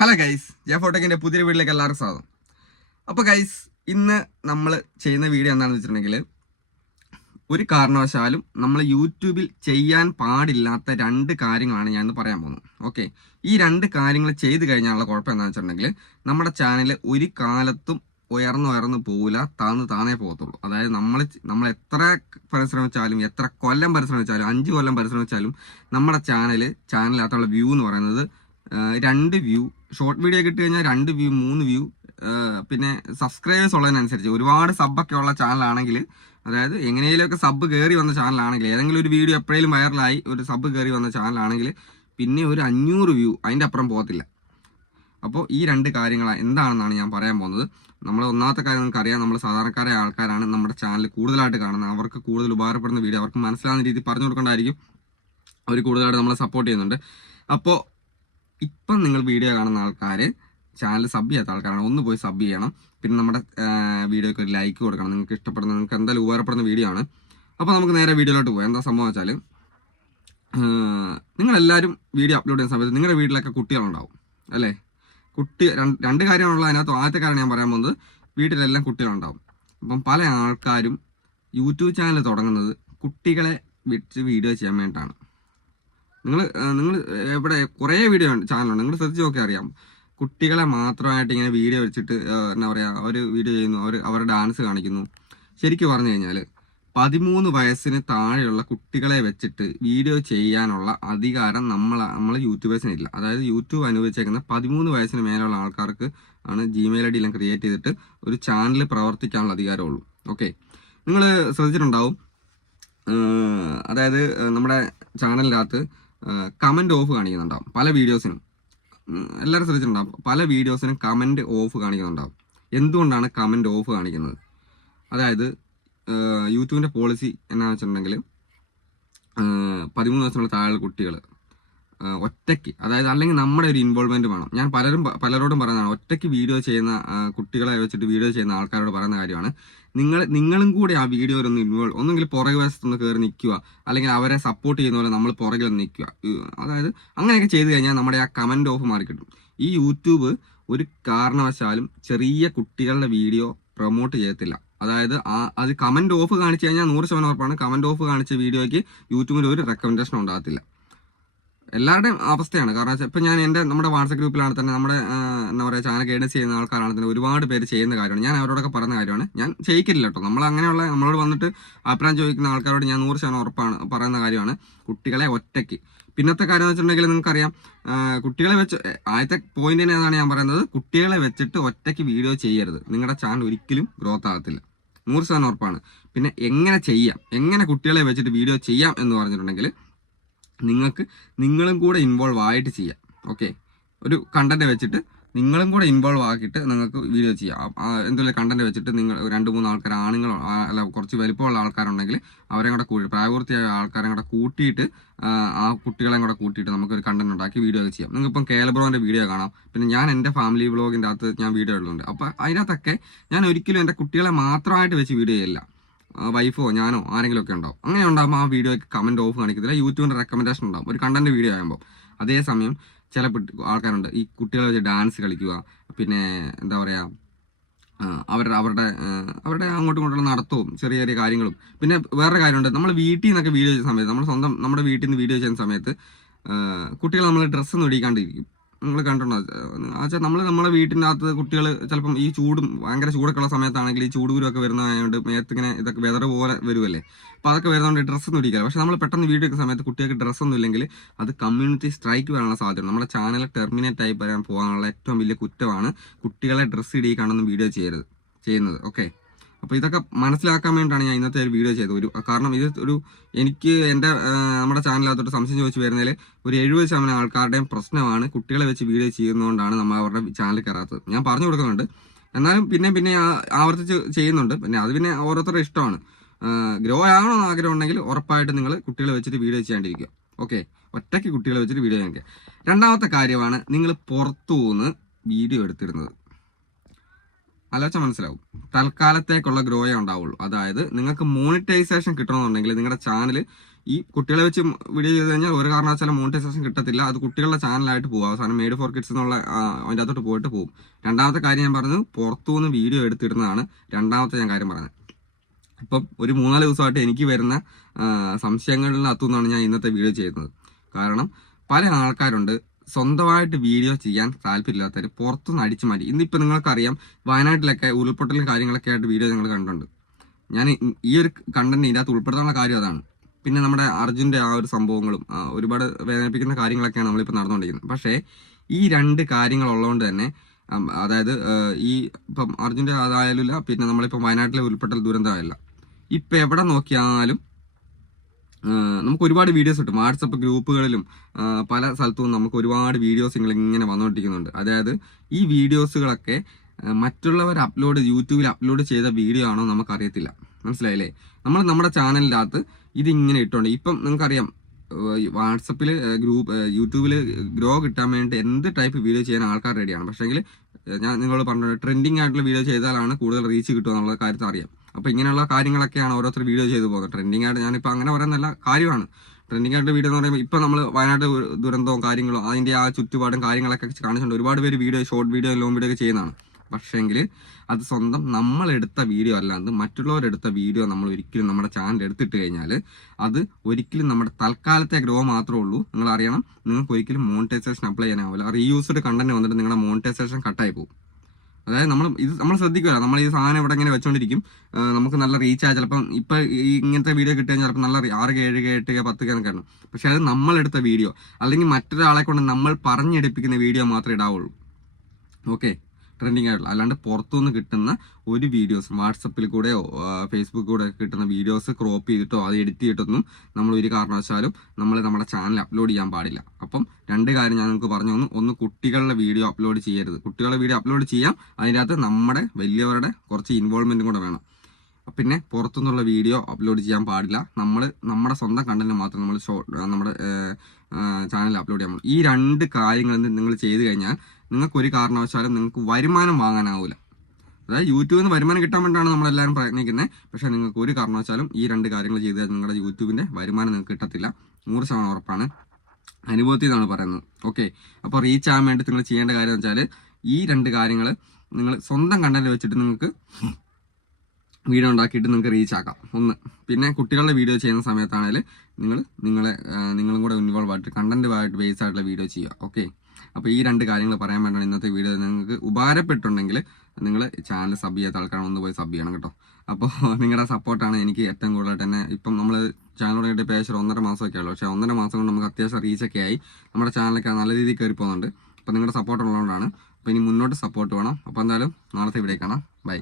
Hello guys J പുതിയ വീട്ടിലേക്ക് എല്ലാവർക്കും സ്വാഗതം. അപ്പോൾ ഗൈസ് ഇന്ന് നമ്മൾ ചെയ്യുന്ന വീഡിയോ എന്താണെന്ന് വെച്ചിട്ടുണ്ടെങ്കിൽ ഒരു കാരണവശാലും നമ്മൾ യൂട്യൂബിൽ ചെയ്യാൻ പാടില്ലാത്ത രണ്ട് കാര്യങ്ങളാണ് ഞാൻ പറയാൻ പോകുന്നത്. ഓക്കെ ഈ രണ്ട് കാര്യങ്ങൾ ചെയ്ത് കഴിഞ്ഞാലുള്ള കുഴപ്പം എന്താണെന്ന് വെച്ചിട്ടുണ്ടെങ്കിൽ നമ്മുടെ ചാനൽ ഒരു കാലത്തും ഉയർന്നു ഉയർന്നു പോവില്ല താന്ന് താന്നേ പോകത്തുള്ളൂ. അതായത് നമ്മൾ നമ്മൾ എത്ര പരിശ്രമിച്ചാലും എത്ര കൊല്ലം പരിശ്രമിച്ചാലും അഞ്ച് കൊല്ലം പരിശ്രമിച്ചാലും നമ്മുടെ ചാനൽ ചാനലിനകത്തുള്ള വ്യൂ എന്ന് പറയുന്നത് രണ്ട് വ്യൂ ഷോർട്ട് വീഡിയോ കിട്ടി കഴിഞ്ഞാൽ രണ്ട് വ്യൂ മൂന്ന് വ്യൂ പിന്നെ സബ്സ്ക്രൈബേഴ്സ് ഉള്ളതിനനുസരിച്ച്. ഒരുപാട് സബ്ബൊക്കെ ഉള്ള ചാനലാണെങ്കിൽ അതായത് എങ്ങനെയൊക്കെ സബ് കയറി വന്ന ചാനലാണെങ്കിൽ ഏതെങ്കിലും ഒരു വീഡിയോ എപ്പോഴേലും വൈറലായി ഒരു സബ് കയറി വന്ന ചാനലാണെങ്കിൽ പിന്നെ ഒരു അഞ്ഞൂറ് വ്യൂ അതിന്റെ അപ്പുറം പോകത്തില്ല. അപ്പോൾ ഈ രണ്ട് കാര്യങ്ങൾ എന്താണെന്നാണ് ഞാൻ പറയാൻ പോകുന്നത്. നമ്മൾ ഒന്നാമത്തെ കാര്യം നിങ്ങൾക്ക് അറിയാം നമ്മൾ സാധാരണക്കാരായ ആൾക്കാരാണ് നമ്മുടെ ചാനൽ കൂടുതലായിട്ട് കാണുന്നത്. അവർക്ക് കൂടുതൽ ഉപകാരപ്പെടുന്ന വീഡിയോ അവർക്ക് മനസ്സിലാകുന്ന രീതിയിൽ പറഞ്ഞു കൊടുക്കേണ്ടായിരിക്കും അവർ കൂടുതലായിട്ട് നമ്മളെ സപ്പോർട്ട് ചെയ്യുന്നുണ്ട്. അപ്പോൾ ഇപ്പം നിങ്ങൾ വീഡിയോ കാണുന്ന ആൾക്കാർ ചാനൽ സബ് ചെയ്യാത്ത ആൾക്കാരാണ്. ഒന്ന് പോയി സബ് ചെയ്യണം. പിന്നെ നമ്മുടെ വീഡിയോയ്ക്ക് ഒരു ലൈക്ക് കൊടുക്കണം. നിങ്ങൾക്ക് ഇഷ്ടപ്പെടുന്ന നിങ്ങൾക്ക് എന്തായാലും ഉപകാരപ്പെടുന്ന വീഡിയോ ആണ്. അപ്പോൾ നമുക്ക് നേരെ വീഡിയോയിലോട്ട് പോകാം എന്താ സംഭവം വെച്ചാൽ നിങ്ങളെല്ലാവരും വീഡിയോ അപ്ലോഡ് ചെയ്യുന്ന സമയത്ത് നിങ്ങളുടെ വീട്ടിലൊക്കെ കുട്ടികളുണ്ടാവും. അല്ലേ? കുട്ടി രണ്ട് കാര്യമാണുള്ളത് അതിനകത്ത്. ആദ്യത്തെ കാര്യം ഞാൻ പറയാൻ പോകുന്നത് വീട്ടിലെല്ലാം കുട്ടികളുണ്ടാവും. അപ്പം പല ആൾക്കാരും യൂട്യൂബ് ചാനൽ തുടങ്ങുന്നത് കുട്ടികളെ വിട്ട് വീഡിയോ ചെയ്യാൻ വേണ്ടിയിട്ടാണ്. നിങ്ങൾ നിങ്ങൾ ഇവിടെ കുറേ വീഡിയോ ചാനലുണ്ട് നിങ്ങൾ ശ്രദ്ധിച്ച് നോക്കി അറിയാം. കുട്ടികളെ മാത്രമായിട്ട് ഇങ്ങനെ വീഡിയോ വെച്ചിട്ട് എന്താ പറയുക അവർ വീഡിയോ ചെയ്യുന്നു അവർ അവരുടെ ഡാൻസ് കാണിക്കുന്നു. ശരിക്കും പറഞ്ഞു കഴിഞ്ഞാൽ പതിമൂന്ന് വയസ്സിന് താഴെയുള്ള കുട്ടികളെ വെച്ചിട്ട് വീഡിയോ ചെയ്യാനുള്ള അധികാരം നമ്മൾ നമ്മൾ യൂട്യൂബേഴ്സിനില്ല അതായത് യൂട്യൂബ് അനുവദിച്ചേക്കുന്ന പതിമൂന്ന് വയസ്സിന് മേലുള്ള ആൾക്കാർക്ക് ആണ് ജിമെയിൽ ഐ ഡി എല്ലാം ക്രിയേറ്റ് ചെയ്തിട്ട് ഒരു ചാനൽ പ്രവർത്തിക്കാനുള്ള അധികാരമുള്ളൂ. ഓക്കെ നിങ്ങൾ ശ്രദ്ധിച്ചിട്ടുണ്ടാവും. അതായത് നമ്മുടെ ചാനലിനകത്ത് കമന്റ് ഓഫ് കാണിക്കുന്നുണ്ടാവും. പല വീഡിയോസിനും എല്ലാവരും ശ്രദ്ധിച്ചിട്ടുണ്ടാവും. പല വീഡിയോസിനും കമന്റ് ഓഫ് കാണിക്കുന്നുണ്ടാവും. എന്തുകൊണ്ടാണ് കമന്റ് ഓഫ് കാണിക്കുന്നത്? അതായത് യൂട്യൂബിന്റെ പോളിസി എന്നാന്ന് വെച്ചിട്ടുണ്ടെങ്കിൽ പതിമൂന്ന് വയസ്സിനുള്ള താഴെ കുട്ടികൾ ഒറ്റയ്ക്ക്. അതായത് അല്ലെങ്കിൽ നമ്മുടെ ഒരു ഇൻവോൾവ്മെന്റ് വേണം. ഞാൻ പലരും പലരോടും പറയുന്നതാണ് ഒറ്റയ്ക്ക് വീഡിയോ ചെയ്യുന്ന കുട്ടികളെ വെച്ചിട്ട് വീഡിയോ ചെയ്യുന്ന ആൾക്കാരോട് പറയുന്ന കാര്യമാണ്. നിങ്ങൾ നിങ്ങളും കൂടെ ആ വീഡിയോയിൽ ഒന്ന് ഇൻവോൾവ് ഒന്നെങ്കിൽ പുറകെ വശത്തൊന്ന് കയറി നിൽക്കുക അല്ലെങ്കിൽ അവരെ സപ്പോർട്ട് ചെയ്യുന്ന പോലെ നമ്മൾ പുറകിൽ ഒന്ന് നിൽക്കുക. അതായത് അങ്ങനെയൊക്കെ ചെയ്ത് കഴിഞ്ഞാൽ നമ്മുടെ ആ കമന്റ് ഓഫ് മാറി കിട്ടും. ഈ യൂട്യൂബ് ഒരു കാരണവശാലും ചെറിയ കുട്ടികളുടെ വീഡിയോ പ്രൊമോട്ട് ചെയ്യത്തില്ല. അതായത് ആ അത് കമന്റ് ഓഫ് കാണിച്ചു കഴിഞ്ഞാൽ നൂറ് ശതമാനം ഉറപ്പാണ്. കമന്റ് ഓഫ് കാണിച്ച വീഡിയോയ്ക്ക് യൂട്യൂബിൽ ഒരു റെക്കമെൻഡേഷൻ ഉണ്ടാകത്തില്ല. എല്ലാവരുടെയും അവസ്ഥയാണ്. കാരണം വെച്ചാൽ ഇപ്പം ഞാൻ എന്റെ നമ്മുടെ വാട്സപ്പ് ഗ്രൂപ്പിലാണ് തന്നെ നമ്മുടെ എന്താ പറയുക ചാനൽ ഗൈഡൻസ് ചെയ്യുന്ന ആൾക്കാരാണ് തന്നെ ഒരുപാട് പേര് ചെയ്യുന്ന കാര്യമാണ്. ഞാൻ അവരോടൊക്കെ പറഞ്ഞ കാര്യമാണ്. ഞാൻ ചെയ്യിക്കില്ല കേട്ടോ. നമ്മൾ അങ്ങനെയുള്ള നമ്മളോട് വന്നിട്ട് അഭിപ്രായം ചോദിക്കുന്ന ആൾക്കാരോട് ഞാൻ നൂറ് ശതമാനം ഉറപ്പാണ് പറയുന്ന കാര്യമാണ്. കുട്ടികളെ ഒറ്റയ്ക്ക്. പിന്നത്തെ കാര്യം എന്ന് വെച്ചിട്ടുണ്ടെങ്കിൽ നിങ്ങൾക്കറിയാം കുട്ടികളെ വെച്ച് ആദ്യത്തെ പോയിന്റ് തന്നെ ഏതാണ് ഞാൻ പറയുന്നത്. കുട്ടികളെ വെച്ചിട്ട് ഒറ്റയ്ക്ക് വീഡിയോ ചെയ്യരുത്. നിങ്ങളുടെ ചാനൽ ഒരിക്കലും ഗ്രോത്ത് ആകത്തില്ല. നൂറ് ശതമാനം ഉറപ്പാണ്. പിന്നെ എങ്ങനെ ചെയ്യാം? എങ്ങനെ കുട്ടികളെ വെച്ചിട്ട് വീഡിയോ ചെയ്യാം എന്ന് പറഞ്ഞിട്ടുണ്ടെങ്കിൽ നിങ്ങൾക്ക് നിങ്ങളും കൂടെ ഇൻവോൾവ് ആയിട്ട് ചെയ്യാം. ഓക്കെ ഒരു കണ്ടന്റ് വെച്ചിട്ട് നിങ്ങളും കൂടെ ഇൻവോൾവ് ആക്കിയിട്ട് നിങ്ങൾക്ക് വീഡിയോ ചെയ്യാം. എന്തെങ്കിലും കണ്ടന്റ് വെച്ചിട്ട് നിങ്ങൾ രണ്ട് മൂന്ന് ആൾക്കാർ ആണുങ്ങളോ അല്ല കുറച്ച് വലിപ്പമുള്ള ആൾക്കാരുണ്ടെങ്കിൽ അവരെ കൂടെ കൂടി പ്രായപൂർത്തിയായ ആൾക്കാരെ കൂടെ കൂട്ടിയിട്ട് ആ, കുട്ടികളെ കൂടെ കൂട്ടിയിട്ട് നമുക്കൊരു കണ്ടന്റ് ഉണ്ടാക്കി വീഡിയോ ഒക്കെ ചെയ്യാം. നിങ്ങൾക്കിപ്പം കേലബ്രോന്റെ വീഡിയോ കാണാം. പിന്നെ ഞാൻ എന്റെ ഫാമിലി വ്ളോഗിന്റെ അകത്ത് ഞാൻ വീഡിയോ ഇടുന്നുണ്ട്. അപ്പോൾ അതിനകത്തൊക്കെ ഞാൻ ഒരിക്കലും എന്റെ കുട്ടികളെ മാത്രമായിട്ട് വെച്ച് വീഡിയോ ചെയ്യില്ല വൈഫോ ഞാനോ ആരെങ്കിലും ഒക്കെ ഉണ്ടാവും. അങ്ങനെ ഉണ്ടാകുമ്പോൾ ആ വീഡിയോയ്ക്ക് കമന്റ് ഓഫ് കാണിക്കത്തില്ല. യൂട്യൂബിന്റെ റെക്കമെൻഡേഷൻ ഉണ്ടാവും. ഒരു കണ്ടന്റ് വീഡിയോ ആകുമ്പോൾ അതേസമയം ചില ആൾക്കാരുണ്ട്. ഈ കുട്ടികളെ വെച്ച് ഡാൻസ് കളിക്കുക. പിന്നെ എന്താ പറയുക അവരുടെ അവരുടെ അവരുടെ അങ്ങോട്ടും ഇങ്ങോട്ടുള്ള നടത്തവും ചെറിയ ചെറിയ കാര്യങ്ങളും. പിന്നെ വേറെ കാര്യമുണ്ട്. നമ്മൾ വീട്ടിൽ നിന്നൊക്കെ വീഡിയോ ചെയ്യുന്ന സമയത്ത് നമ്മൾ സ്വന്തം നമ്മുടെ വീട്ടിൽ നിന്ന് വീഡിയോ ചെയ്യുന്ന സമയത്ത് കുട്ടികൾ നമ്മൾ ഡ്രസ്സൊന്നും ഇടിക്കാണ്ടിരിക്കും. നിങ്ങൾ കണ്ടിട്ടുണ്ടോ? വെച്ചാൽ നമ്മൾ നമ്മുടെ വീട്ടിന്റെ അകത്ത് കുട്ടികൾ ചിലപ്പം ഈ ചൂടും ഭയങ്കര ചൂടൊക്കെ ഉള്ള സമയത്താണെങ്കിൽ ഈ ചൂടുകുരുവൊക്കെ വരുന്നതായതുകൊണ്ട് മേത്തിങ്ങനെ ഇതൊക്കെ വെതർ പോലെ വരുമല്ലേ അപ്പോൾ അതൊക്കെ വരുന്നതുകൊണ്ട് ഡ്രസ്സൊന്നും ഇടിക്കില്ല പക്ഷെ നമ്മൾ പെട്ടെന്ന് എടുക്കുന്ന സമയത്ത് കുട്ടികൾക്ക് ഡ്രസ്സൊന്നും ഇല്ലെങ്കിൽ അത് കമ്മ്യൂണിറ്റി സ്ട്രൈക്ക് വരാനുള്ള സാധ്യത നമ്മുടെ ചാനൽ ടെർമിനേറ്റ് ആയി വരാൻ പോകാനുള്ള ഏറ്റവും വലിയ കുറ്റമാണ് കുട്ടികളെ ഡ്രസ്സ് ഇടിക്കാണെന്ന് വീഡിയോ ചെയ്യരുത്. ചെയ്യുന്നത്. ഓക്കെ? അപ്പോൾ ഇതൊക്കെ മനസ്സിലാക്കാൻ വേണ്ടിയിട്ടാണ് ഞാൻ ഇന്നത്തെ ഒരു വീഡിയോ ചെയ്തത്. ഒരു കാരണം ഇത് ഒരു എനിക്ക് എന്റെ നമ്മുടെ ചാനലിനകത്തോട്ട് സംശയം ചോദിച്ചു വരുന്നതിൽ ഒരു എഴുപത് ശതമാനം ആൾക്കാരുടെയും പ്രശ്നമാണ് കുട്ടികളെ വെച്ച് വീഡിയോ ചെയ്യുന്നതുകൊണ്ടാണ് നമ്മൾ അവരുടെ ചാനൽ കയറാത്തത്. ഞാൻ പറഞ്ഞു കൊടുക്കുന്നുണ്ട്. എന്നാലും പിന്നെ പിന്നെ ആവർത്തിച്ച് ചെയ്യുന്നുണ്ട്. പിന്നെ അത് പിന്നെ ഓരോരുത്തരുടെ ഇഷ്ടമാണ്. ഗ്രോ ആകണമെന്ന് ആഗ്രഹം ഉണ്ടെങ്കിൽ ഉറപ്പായിട്ട് നിങ്ങൾ കുട്ടികളെ വെച്ചിട്ട് വീഡിയോ ചെയ്യാണ്ടിരിക്കുക. ഓക്കെ ഒറ്റയ്ക്ക് കുട്ടികളെ വെച്ചിട്ട് വീഡിയോ ചെയ്യാൻ രണ്ടാമത്തെ കാര്യമാണ് നിങ്ങൾ പുറത്തു വീഡിയോ എടുത്തിരുന്നത് ആലോചിച്ചാൽ മനസ്സിലാവും. തൽക്കാലത്തേക്കുള്ള ഗ്രോയേ ഉണ്ടാവുള്ളൂ. അതായത് നിങ്ങൾക്ക് മോണിറ്റൈസേഷൻ കിട്ടണമെന്നുണ്ടെങ്കിൽ നിങ്ങളുടെ ചാനൽ ഈ കുട്ടികളെ വെച്ച് വീഡിയോ ചെയ്ത് കഴിഞ്ഞാൽ ഒരു കാരണവശാലും മോണിറ്റൈസേഷൻ കിട്ടത്തില്ല. അത് കുട്ടികളുടെ ചാനലായിട്ട് പോകും അവസാനം മെയ്ഡ് ഫോർ കിഡ്സ് എന്നുള്ള അതിന്റെ അകത്തോട്ട് പോയിട്ട് പോകും രണ്ടാമത്തെ കാര്യം ഞാൻ പറഞ്ഞത് പുറത്തുനിന്ന് വീഡിയോ എടുത്തിടുന്നതാണ് രണ്ടാമത്തെ ഞാൻ കാര്യം പറഞ്ഞത്. ഇപ്പം ഒരു മൂന്നാൽ ദിവസമായിട്ട് എനിക്ക് വരുന്ന സംശയങ്ങളിൽ അത്തുനിന്നാണ് നിന്നാണ് ഞാൻ ഇന്നത്തെ വീഡിയോ ചെയ്യുന്നത്. കാരണം പല ആൾക്കാരുണ്ട്. സ്വന്തമായിട്ട് വീഡിയോ ചെയ്യാൻ താല്പര്യമില്ലാത്തവർ പുറത്തുനിന്ന് അടിച്ചു മാറ്റി. ഇന്നിപ്പോൾ നിങ്ങൾക്കറിയാം വയനാട്ടിലൊക്കെ ഉരുൾപൊട്ടലും കാര്യങ്ങളൊക്കെ ആയിട്ട് വീഡിയോ ഞങ്ങൾ കണ്ടിട്ടുണ്ട്. ഞാൻ ഈ- ഒരു കണ്ടന്റ് ഇതിനകത്ത് ഉൾപ്പെടുത്താനുള്ള കാര്യം അതാണ്. പിന്നെ നമ്മുടെ അർജുന്റെ ആ ഒരു സംഭവങ്ങളും ഒരുപാട് വേദനിപ്പിക്കുന്ന കാര്യങ്ങളൊക്കെയാണ് നമ്മളിപ്പോൾ നടന്നുകൊണ്ടിരിക്കുന്നത്. പക്ഷേ ഈ രണ്ട് കാര്യങ്ങളുള്ളതുകൊണ്ട് തന്നെ അതായത് ഈ ഇപ്പം അർജുന്റെ അതായാലും ഇല്ല പിന്നെ നമ്മളിപ്പം വയനാട്ടിലെ ഉരുൾപൊട്ടൽ ദുരന്തമായില്ല. ഇപ്പം എവിടെ നോക്കിയാലും നമുക്ക് ഒരുപാട് വീഡിയോസ് കിട്ടും വാട്സപ്പ് ഗ്രൂപ്പുകളിലും പല സ്ഥലത്തും നമുക്ക് ഒരുപാട് വീഡിയോസ് ഇങ്ങനെ വന്നുകൊണ്ടിരിക്കുന്നുണ്ട് അതായത് ഈ വീഡിയോസുകളൊക്കെ മറ്റുള്ളവർ അപ്ലോഡ് യൂട്യൂബിൽ അപ്ലോഡ് ചെയ്ത വീഡിയോ ആണോ നമുക്കറിയത്തില്ല. മനസ്സിലായില്ലേ? നമ്മൾ നമ്മുടെ ചാനലിനകത്ത് ഇതിങ്ങനെ ഇട്ടുണ്ട്. ഇപ്പം നിങ്ങൾക്കറിയാം വാട്സപ്പിൽ ഗ്രൂപ്പ് യൂട്യൂബിൽ ഗ്രോ കിട്ടാൻ വേണ്ടി എന്ത് ടൈപ്പ് വീഡിയോ ചെയ്യാൻ ആൾക്കാർ റെഡിയാണ് പക്ഷേങ്കിൽ ഞാൻ നിങ്ങളോട് പറഞ്ഞു ട്രെൻഡിങ് ആയിട്ടുള്ള വീഡിയോ ചെയ്താലാണ് കൂടുതൽ റീച്ച് കിട്ടുക എന്നുള്ള കാര്യത്തിൽ അറിയാം. അപ്പോൾ ഇങ്ങനെയുള്ള കാര്യങ്ങളൊക്കെയാണ് ഓരോരുത്തർ വീഡിയോ ചെയ്തു പോകുന്നത്. ട്രെൻഡിങ് ആയിട്ട് ഞാനിപ്പോൾ അങ്ങനെ പറയുന്നല്ല കാര്യമാണ്. ട്രെൻഡിങ് ആയിട്ട് വീഡിയോ എന്ന് പറയുമ്പോൾ ഇപ്പോൾ നമ്മൾ വയനാട് ദുരന്തവും കാര്യങ്ങളും അതിന്റെ ആ ചുറ്റുപാടും കാര്യങ്ങളൊക്കെ കാണിച്ചുകൊണ്ട് ഒരുപാട് പേര് video short video long video ഒക്കെ ചെയ്യുന്നതാണ്. പക്ഷേങ്കിൽ അത് സ്വന്തം നമ്മൾ എടുത്ത വീഡിയോ അല്ലാണ്ട് മറ്റുള്ളവരെടുത്ത വീഡിയോ നമ്മൾ ഒരിക്കലും നമ്മുടെ ചാനൽ എടുത്തിട്ട് കഴിഞ്ഞാൽ അത് ഒരിക്കലും നമ്മുടെ തൽക്കാലത്തെ ഗ്രോ മാത്രമേ ഉള്ളൂ. നിങ്ങൾ അറിയണം നിങ്ങൾക്ക് ഒരിക്കലും മോണിറ്റൈസേഷൻ അപ്ലൈ ചെയ്യാനാവില്ല റീയൂസ്ഡ് കണ്ടന്റ് വന്നിട്ട് നിങ്ങളുടെ മോണിറ്റൈസേഷൻ കട്ടായി പോകും. അതായത് നമ്മൾ ഇത് നമ്മൾ ശ്രദ്ധിക്കുക നമ്മൾ ഈ സാധനം ഇവിടെ ഇങ്ങനെ വെച്ചോണ്ടിരിക്കും. നമുക്ക് നല്ല റീച്ച് ആയ ചിലപ്പം ഇപ്പൊ ഇങ്ങനത്തെ വീഡിയോ കിട്ടിയാൽ ചിലപ്പോൾ നല്ല ആറ് ഏഴ് എട്ട് പത്ത് കണക്കാണ് പക്ഷെ അത് നമ്മളെടുത്ത വീഡിയോ അല്ലെങ്കിൽ മറ്റൊരാളെ കൊണ്ട് നമ്മൾ പറഞ്ഞെടുപ്പിക്കുന്ന വീഡിയോ മാത്രമേ ഇടാവുള്ളൂ. ഓക്കെ ട്രെൻഡിങ് ആയിട്ടുള്ള അല്ലാണ്ട് പുറത്തുനിന്ന് കിട്ടുന്ന ഒരു വീഡിയോസ് വാട്സപ്പിൽ കൂടെയോ ഫേസ്ബുക്കിൽ കൂടെ കിട്ടുന്ന വീഡിയോസ് ക്രോപ്പ് ചെയ്തിട്ടോ അത് എഡിറ്റ് ചെയ്തിട്ടൊന്നും നമ്മൾ ഒരു കാരണവശാലും നമ്മൾ നമ്മുടെ ചാനൽ അപ്ലോഡ് ചെയ്യാൻ പാടില്ല. അപ്പം രണ്ട് കാര്യം ഞാൻ നിങ്ങൾക്ക് പറഞ്ഞു തന്നു. ഒന്ന് കുട്ടികളുടെ വീഡിയോ അപ്ലോഡ് ചെയ്യരുത്. കുട്ടികളുടെ വീഡിയോ അപ്ലോഡ് ചെയ്യാം. അതിനകത്ത് നമ്മുടെ വലിയവരുടെ കുറച്ച് ഇൻവോൾവ്മെന്റും കൂടെ വേണം. പിന്നെ പുറത്തുനിന്നുള്ള വീഡിയോ അപ്ലോഡ് ചെയ്യാൻ പാടില്ല. നമ്മൾ നമ്മുടെ സ്വന്തം കണ്ടന്റ് മാത്രം നമ്മൾ ഷോർട്ട് നമ്മുടെ ചാനലിൽ അപ്ലോഡ് ചെയ്യാൻ ഈ രണ്ട് കാര്യങ്ങൾ നിങ്ങൾ ചെയ്തു കഴിഞ്ഞാൽ നിങ്ങൾക്ക് ഒരു കാരണവശാലും നിങ്ങൾക്ക് വരുമാനം വാങ്ങാനാവില്ല അതായത് യൂട്യൂബിൽ നിന്ന് വരുമാനം കിട്ടാൻ വേണ്ടിയാണ് നമ്മളെല്ലാവരും പ്രയത്നിക്കുന്നത്. പക്ഷേ നിങ്ങൾക്ക് ഒരു കാരണവശാലും ഈ രണ്ട് കാര്യങ്ങൾ ചെയ്താൽ നിങ്ങളുടെ യൂട്യൂബിന്റെ വരുമാനം നിങ്ങൾക്ക് കിട്ടത്തില്ല. നൂറ് ശതമാനം ഉറപ്പാണ്. അനുഭവത്തിൽ നിന്നാണ് പറയുന്നത്. ഓക്കെ. അപ്പോൾ റീച്ച് ആകാൻ വേണ്ടി നിങ്ങൾ ചെയ്യേണ്ട കാര്യം എന്ന് വെച്ചാൽ ഈ രണ്ട് കാര്യങ്ങൾ നിങ്ങൾ സ്വന്തം കണ്ടന്റ് വെച്ചിട്ട് നിങ്ങൾക്ക് വീഡിയോ ഉണ്ടാക്കിയിട്ട് നിങ്ങൾക്ക് റീച്ച് ആക്കാം. ഒന്ന് പിന്നെ കുട്ടികളുടെ വീഡിയോ ചെയ്യുന്ന സമയത്താണെങ്കിൽ നിങ്ങൾ നിങ്ങളെ നിങ്ങളും കൂടെ ഇൻവോൾവ് ആയിട്ട് കണ്ടന്റുമായിട്ട് ബേസ് ആയിട്ടുള്ള വീഡിയോ ചെയ്യുക. ഓക്കെ. അപ്പോൾ ഈ രണ്ട് കാര്യങ്ങൾ പറയാൻ വേണ്ടിയാണ് ഇന്നത്തെ വീഡിയോ നിങ്ങൾക്ക് ഉപകാരപ്പെട്ടുണ്ടെങ്കിൽ നിങ്ങൾ ചാനൽ സബ് ചെയ്യാത്ത ആൾക്കാരാണ് ഒന്ന് പോയി സബ് ചെയ്യണം കേട്ടോ. അപ്പോൾ നിങ്ങളുടെ സപ്പോർട്ടാണ് എനിക്ക് ഏറ്റവും കൂടുതലായിട്ട് തന്നെ ഇപ്പം നമ്മൾ ചാനൽ തുടങ്ങിയിട്ട് പേശർ ഒന്നര മാസമൊക്കെ ഉള്ളൂ പക്ഷേ ഒന്നര മാസം കൊണ്ട് നമുക്ക് അത്യാവശ്യം റീച്ചൊക്കെ ആയി. നമ്മുടെ ചാനലൊക്കെ നല്ല രീതിയിൽ കയറി പോകുന്നുണ്ട്. അപ്പോൾ നിങ്ങളുടെ സപ്പോർട്ട് ഉള്ളതുകൊണ്ടാണ്. അപ്പോൾ ഇനി മുന്നോട്ട് സപ്പോർട്ട് വേണം. അപ്പോൾ എന്തായാലും നാളത്തെ ഇവിടെ കാണാം. ബൈ